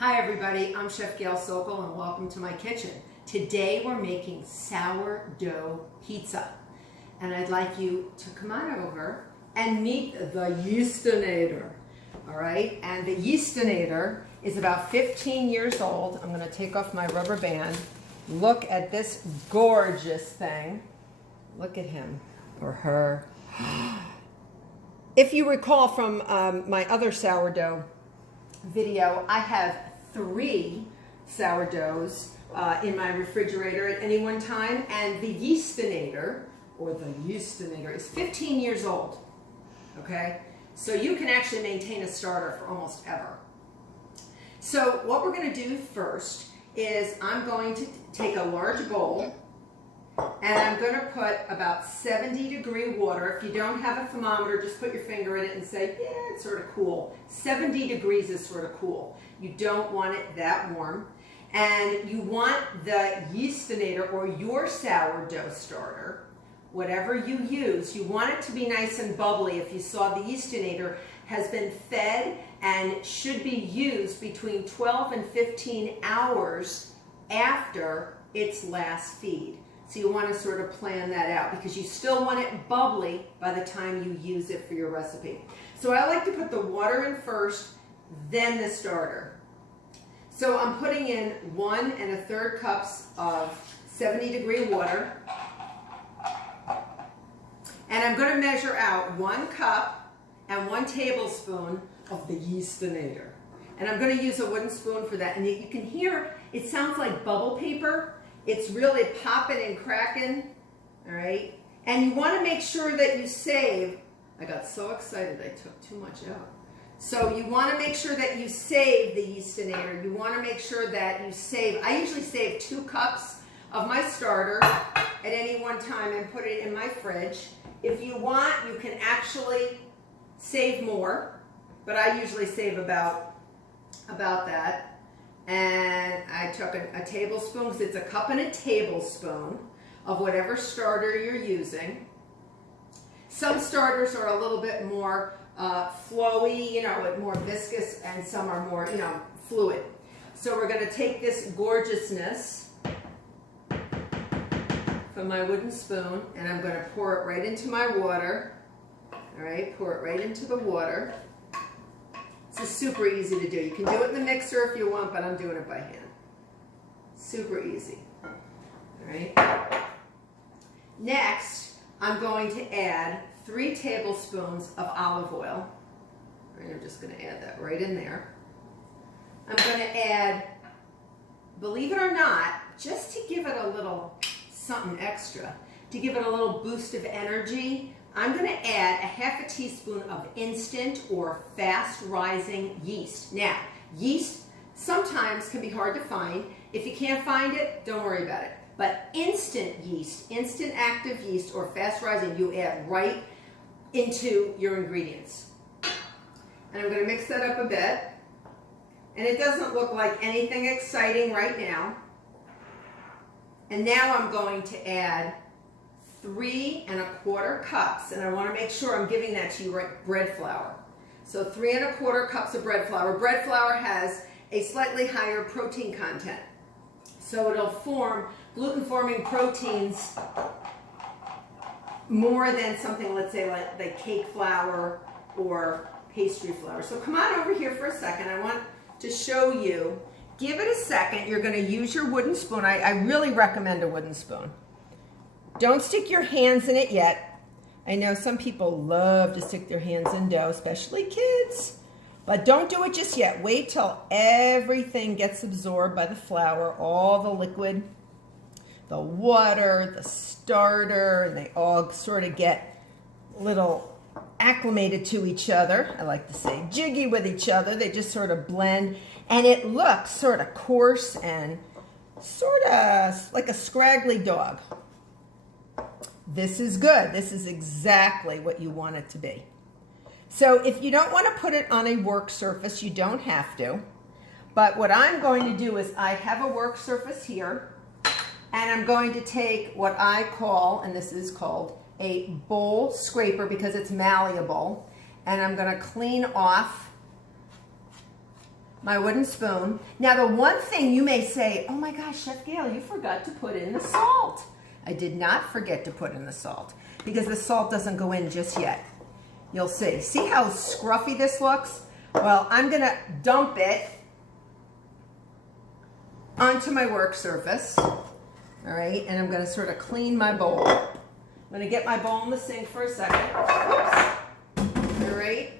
Hi everybody, I'm Chef Gail Sokol and welcome to my kitchen. Today we're making sourdough pizza. And I'd like you to come on over and meet the yeastinator. All right, and the yeastinator is about 15 years old. I'm gonna take off my rubber band. Look at this gorgeous thing. Look at him or her. If you recall from my other sourdough video, I have 3 sourdoughs in my refrigerator at any one time, and the yeastinator, or the yeastinator, is 15 years old, okay? So you can actually maintain a starter for almost ever. So what we're gonna do first is I'm going to take a large bowl and I'm gonna put about 70-degree water. If you don't have a thermometer, just put your finger in it and say, yeah, it's sort of cool. 70 degrees is sort of cool. You don't want it that warm. And you want the yeastinator or your sourdough starter, whatever you use, you want it to be nice and bubbly. If you saw the yeastinator has been fed and should be used between 12 and 15 hours after its last feed. So you want to sort of plan that out because you still want it bubbly by the time you use it for your recipe. So I like to put the water in first, then the starter. So I'm putting in 1 1/3 cups of 70-degree water. And I'm going to measure out 1 cup and 1 tablespoon of the yeastinator. And I'm going to use a wooden spoon for that. And you can hear it sounds like bubble paper. It's really popping and cracking, all right? And you want to make sure that you save. I got so excited I took too much out. So you want to make sure that you save the yeastinator. You want to make sure that you save. I usually save 2 cups of my starter at any one time and put it in my fridge. If you want, you can actually save more, but I usually save about that. And I took a tablespoon, because it's a cup and a tablespoon of whatever starter you're using. Some starters are a little bit more flowy, you know, more viscous, and some are more, you know, fluid. So we're going to take this gorgeousness from my wooden spoon, and I'm going to pour it right into my water. All right, pour it right into the water. This is super easy to do. You can do it in the mixer if you want, but I'm doing it by hand. Super easy. All right. Next, I'm going to add 3 tablespoons of olive oil. All right, I'm just going to add that right in there. I'm going to add, believe it or not, just to give it a little something extra, to give it a little boost of energy, I'm going to add a 1/2 teaspoon of instant or fast-rising yeast. Now, yeast sometimes can be hard to find. If you can't find it, don't worry about it. But instant yeast, instant active yeast or fast-rising, you add right into your ingredients. And I'm going to mix that up a bit. And it doesn't look like anything exciting right now. And now I'm going to add 3 1/4 cups, and I want to make sure I'm giving that to you right, bread flour. So 3 1/4 cups of bread flour. Bread flour has a slightly higher protein content. So it'll form gluten-forming proteins more than something, let's say, like cake flour or pastry flour. So come on over here for a second. I want to show you. Give it a second. You're going to use your wooden spoon. I really recommend a wooden spoon. Don't stick your hands in it yet. I know some people love to stick their hands in dough, especially kids. But don't do it just yet. Wait till everything gets absorbed by the flour, all the liquid, the water, the starter, and they all sort of get a little acclimated to each other. I like to say jiggy with each other. They just sort of blend. And it looks sort of coarse and sort of like a scraggly dog. This is good. This is exactly what you want it to be. So if you don't want to put it on a work surface, you don't have to. But what I'm going to do is I have a work surface here, and I'm going to take what I call, and this is called a bowl scraper because it's malleable, and I'm going to clean off my wooden spoon. Now the one thing you may say, oh my gosh, Chef Gail, you forgot to put in the salt. I did not forget to put in the salt because the salt doesn't go in just yet. You'll see. See how scruffy this looks? Well, I'm gonna dump it onto my work surface, all right? And I'm gonna sort of clean my bowl. I'm gonna get my bowl in the sink for a second. Oops. All right?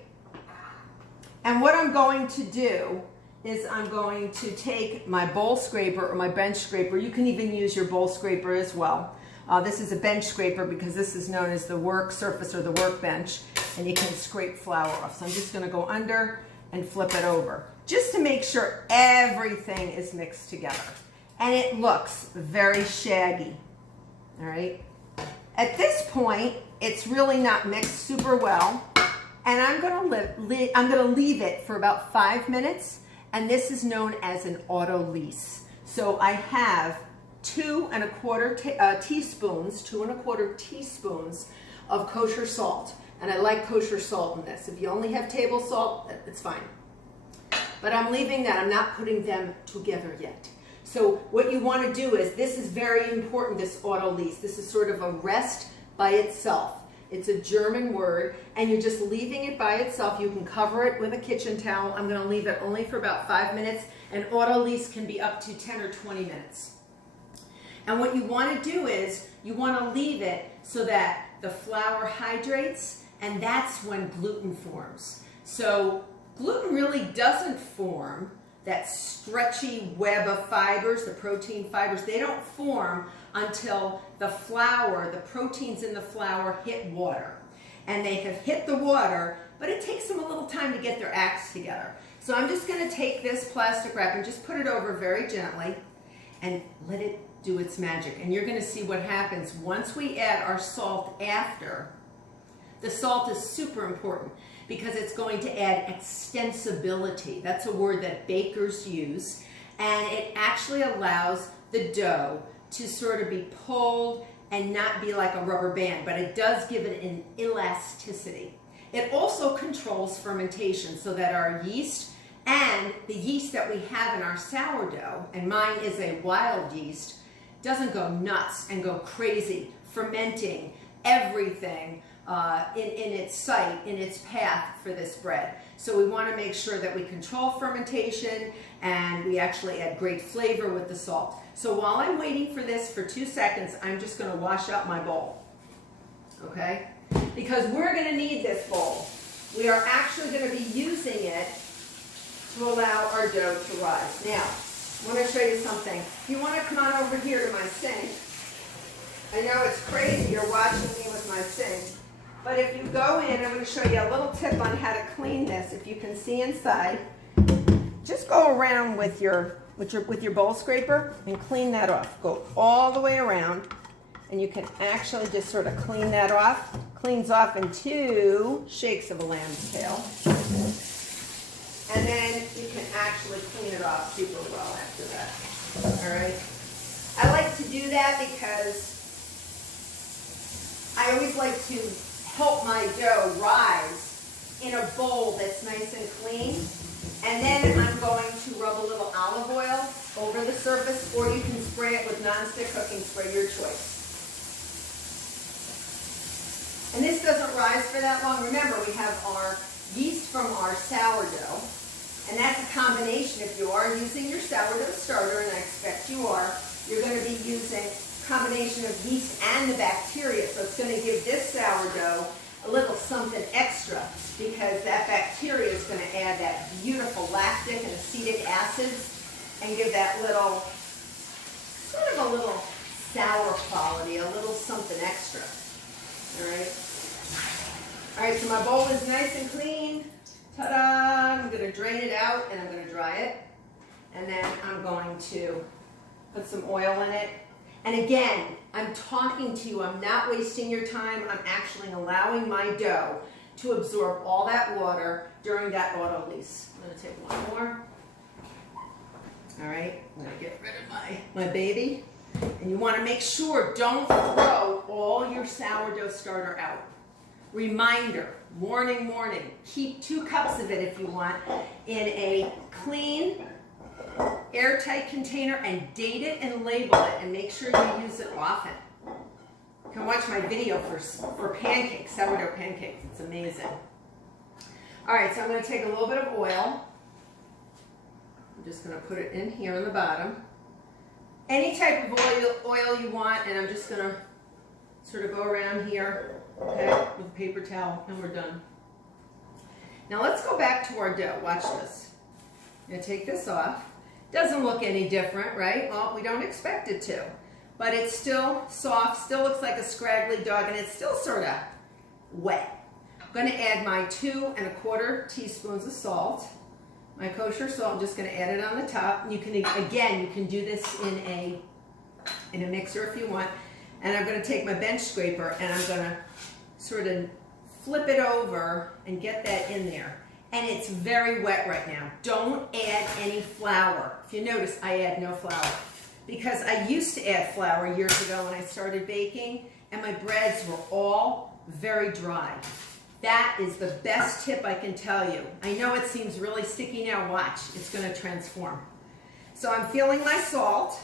And what I'm going to do is I'm going to take my bowl scraper or my bench scraper. You can even use your bowl scraper as well. This is a bench scraper because this is known as the work surface or the workbench, and you can scrape flour off. So I'm just gonna go under and flip it over just to make sure everything is mixed together. And it looks very shaggy, all right? At this point, it's really not mixed super well, and I'm gonna leave it for about 5 minutes, and this is known as an autolyse. So I have 2 1/4 teaspoons of kosher salt. And I like kosher salt in this. If you only have table salt, it's fine. But I'm leaving that. I'm not putting them together yet. So what you want to do is, this is very important, this autolyse. This is sort of a rest by itself. It's a German word, and you're just leaving it by itself. You can cover it with a kitchen towel. I'm going to leave it only for about 5 minutes, and autolyse can be up to 10 or 20 minutes. And what you want to do is, you want to leave it so that the flour hydrates, and that's when gluten forms. So gluten really doesn't form, that stretchy web of fibers, the protein fibers. They don't form until the flour, the proteins in the flour hit water. And they have hit the water, but it takes them a little time to get their acts together. So I'm just going to take this plastic wrap and just put it over very gently and let it do its magic. And you're going to see what happens once we add our salt after. The salt is super important because it's going to add extensibility. That's a word that bakers use, and it actually allows the dough to sort of be pulled and not be like a rubber band, but it does give it an elasticity. It also controls fermentation so that our yeast and the yeast that we have in our sourdough, and mine is a wild yeast, doesn't go nuts and go crazy, fermenting everything in its site, in its path for this bread. So we want to make sure that we control fermentation and we actually add great flavor with the salt. So while I'm waiting for this for 2 seconds, I'm just going to wash out my bowl, okay? Because we're going to need this bowl. We are actually going to be using it to allow our dough to rise. Now, I want to show you something. If you want to come on over here to my sink, I know it's crazy you're watching me with my sink, but if you go in, I'm going to show you a little tip on how to clean this. If you can see inside, just go around with your bowl scraper and clean that off. Go all the way around, and you can actually just sort of clean that off. Cleans off in 2 shakes of a lamb's tail. And then you can actually clean it off super well after that. All right? I like to do that because I always like to help my dough rise in a bowl that's nice and clean. And then I'm going to rub a little olive oil over the surface, or you can spray it with nonstick cooking spray, your choice. And this doesn't rise for that long. Remember, we have our yeast from our sourdough, and that's a combination. If you are using your sourdough starter, and I expect you are, you're going to be using a combination of yeast and the bacteria. So it's going to give this sourdough a little something extra, because that bacteria is going to add that beautiful lactic and acetic acids and give that little, sort of a little sour quality, a little something extra. All right. All right, so my bowl is nice and clean. Ta-da! I'm going to drain it out and I'm going to dry it. And then I'm going to put some oil in it. And again, I'm talking to you. I'm not wasting your time. I'm actually allowing my dough to absorb all that water during that autolyse. I'm going to take one more. All right, I'm going to get rid of my baby. And you want to make sure, don't throw all your sourdough starter out. Reminder, warning, warning, keep 2 cups of it if you want in a clean, airtight container and date it and label it and make sure you use it often. You can watch my video for pancakes, sourdough pancakes. It's amazing. All right, so I'm going to take a little bit of oil. I'm just going to put it in here on the bottom. Any type of oil you want, and I'm just going to sort of go around here, okay, with a paper towel, and we're done. Now let's go back to our dough. Watch this. I'm going to take this off. Doesn't look any different, right? Well, we don't expect it to. But it's still soft, still looks like a scraggly dog, and it's still sort of wet. I'm going to add my 2 1/4 teaspoons of salt. My kosher salt, I'm just going to add it on the top. You can, again, you can do this in a mixer if you want. And I'm going to take my bench scraper and I'm going to sort of flip it over and get that in there. And it's very wet right now. Don't add any flour. If you notice, I add no flour. Because I used to add flour years ago when I started baking, and my breads were all very dry. That is the best tip I can tell you. I know it seems really sticky now. Watch, it's going to transform. So I'm feeling my salt.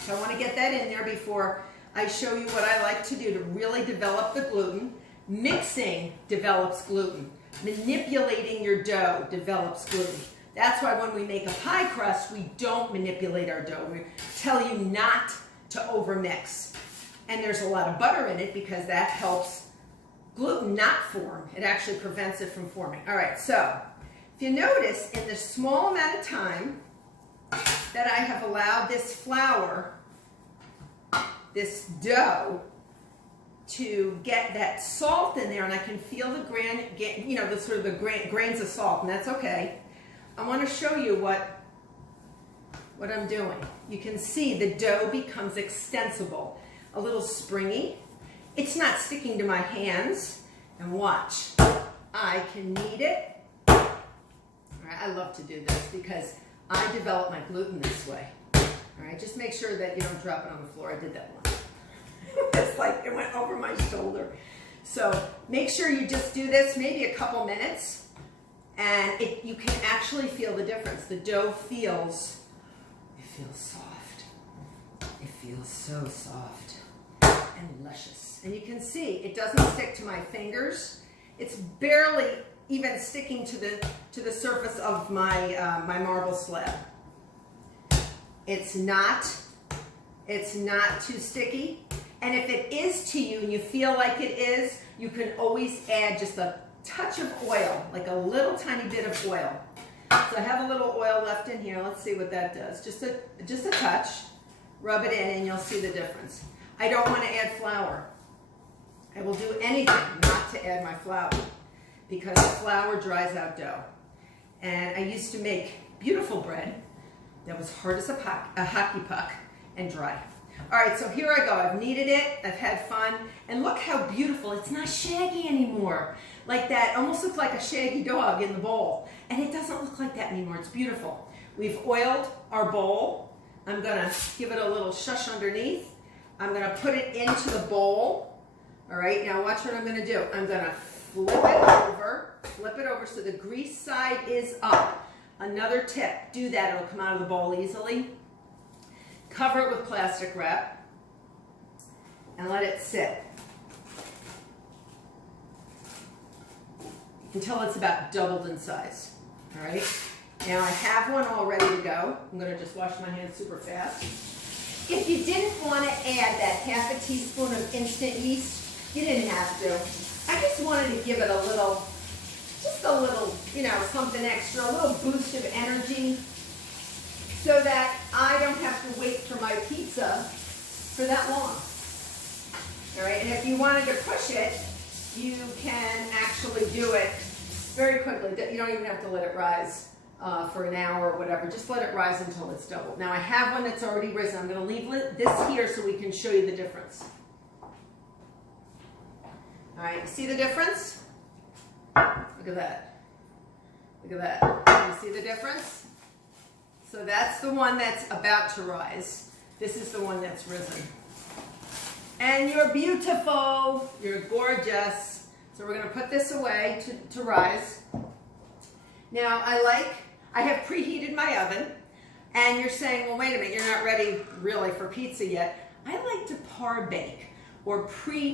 So I want to get that in there before I show you what I like to do to really develop the gluten. Mixing develops gluten. Manipulating your dough develops gluten. That's why when we make a pie crust, we don't manipulate our dough. We tell you not to overmix. And there's a lot of butter in it because that helps gluten not form. It actually prevents it from forming. All right, so if you notice, in the small amount of time that I have allowed this flour, this dough, to get that salt in there, and I can feel the grains of salt, and that's okay. I want to show you what I'm doing. You can see the dough becomes extensible, a little springy. It's not sticking to my hands. And watch, I can knead it. All right, I love to do this because I develop my gluten this way. All right, just make sure that you don't drop it on the floor. I did that once. It's like it went over my shoulder. So make sure you just do this maybe a couple minutes, and you can actually feel the difference. The dough feels soft. It feels so soft and luscious. And you can see it doesn't stick to my fingers. It's barely even sticking to the surface of my my marble slab. It's not too sticky. And if it is to you and you feel like it is, you can always add just a touch of oil, like a little tiny bit of oil. So I have a little oil left in here. Let's see what that does. Just a touch. Rub it in and you'll see the difference. I don't want to add flour. I will do anything not to add my flour because flour dries out dough. And I used to make beautiful bread that was hard as a hockey puck and dry. All right, so here I go. I've kneaded it. I've had fun. And look how beautiful. It's not shaggy anymore. Like that, almost looks like a shaggy dog in the bowl. And it doesn't look like that anymore. It's beautiful. We've oiled our bowl. I'm going to give it a little shush underneath. I'm going to put it into the bowl. All right, now watch what I'm going to do. I'm going to flip it over so the grease side is up. Another tip, do that. It'll come out of the bowl easily. Cover it with plastic wrap and let it sit until it's about doubled in size. All right, now I have one all ready to go. I'm going to just wash my hands super fast. If you didn't want to add that half a teaspoon of instant yeast, you didn't have to. I just wanted to give it a little, just a little, you know, something extra, a little boost of energy, so that I don't have to wait for my pizza for that long. All right, and if you wanted to push it, you can actually do it very quickly. You don't even have to let it rise for an hour or whatever. Just let it rise until it's doubled. Now I have one that's already risen. I'm going to leave this here so we can show you the difference. All right, see the difference? Look at that. Look at that. You see the difference? So that's the one that's about to rise. This is the one that's risen. And you're beautiful. You're gorgeous. So we're going to put this away to rise. Now I I have preheated my oven, and you're saying, well, wait a minute, you're not ready really for pizza yet. I like to par bake or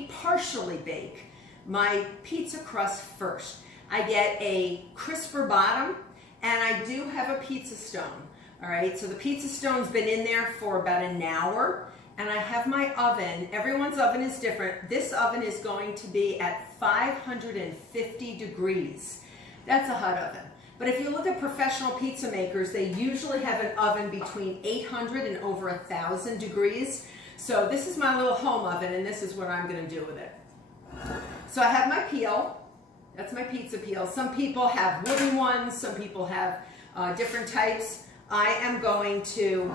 partially bake my pizza crust first. I get a crisper bottom, and I do have a pizza stone. All right, so the pizza stone's been in there for about an hour, and I have my oven. Everyone's oven is different. This oven is going to be at 550 degrees. That's a hot oven. But if you look at professional pizza makers, they usually have an oven between 800 and over 1,000 degrees. So this is my little home oven, and this is what I'm going to do with it. So I have my peel. That's my pizza peel. Some people have wooden ones. Some people have different types. I am going to,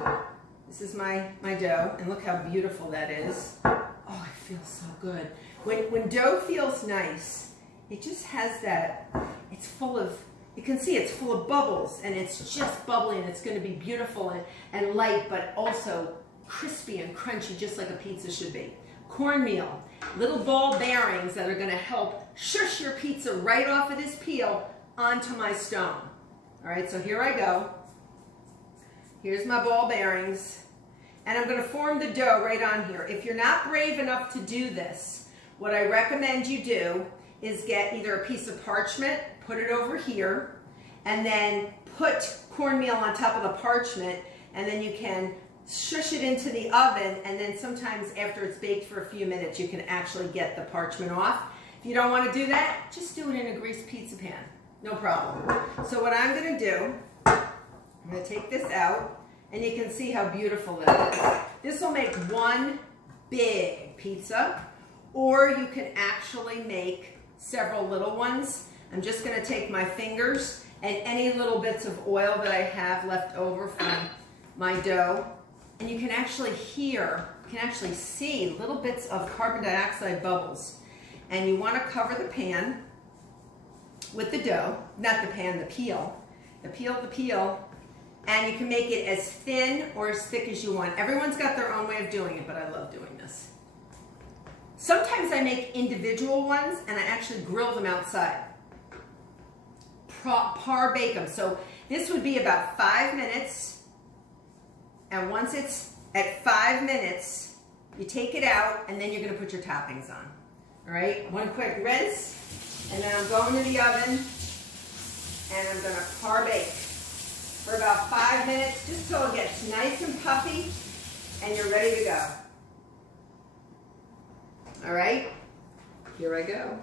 this is my dough, and look how beautiful that is. Oh, it feels so good. When dough feels nice, it just has that, it's full of, you can see it's full of bubbles, and it's just bubbly, and it's going to be beautiful and light, but also crispy and crunchy, just like a pizza should be. Cornmeal, little ball bearings that are going to help shush your pizza right off of this peel onto my stone. All right, so here I go. Here's my ball bearings, and I'm going to form the dough right on here. If you're not brave enough to do this, what I recommend you do is get either a piece of parchment, put it over here, and then put cornmeal on top of the parchment, and then you can shush it into the oven, and then sometimes after it's baked for a few minutes, you can actually get the parchment off. If you don't want to do that, just do it in a greased pizza pan. No problem. So what I'm going to do, I'm going to take this out, and you can see how beautiful that is. This will make one big pizza, or you can actually make several little ones. I'm just going to take my fingers and any little bits of oil that I have left over from my dough, and you can actually hear, you can actually see little bits of carbon dioxide bubbles. And you want to cover the pan with the dough, not the pan, the peel. The peel, and you can make it as thin or as thick as you want. Everyone's got their own way of doing it, but I love doing this. Sometimes I make individual ones, and I actually grill them outside. Par bake them. So this would be about 5 minutes, and once it's at 5 minutes, you take it out, and then you're going to put your toppings on. All right, one quick rinse, and then I'm going to the oven, and I'm going to par bake for about 5 minutes, just till it gets nice and puffy, and you're ready to go. All right, here I go.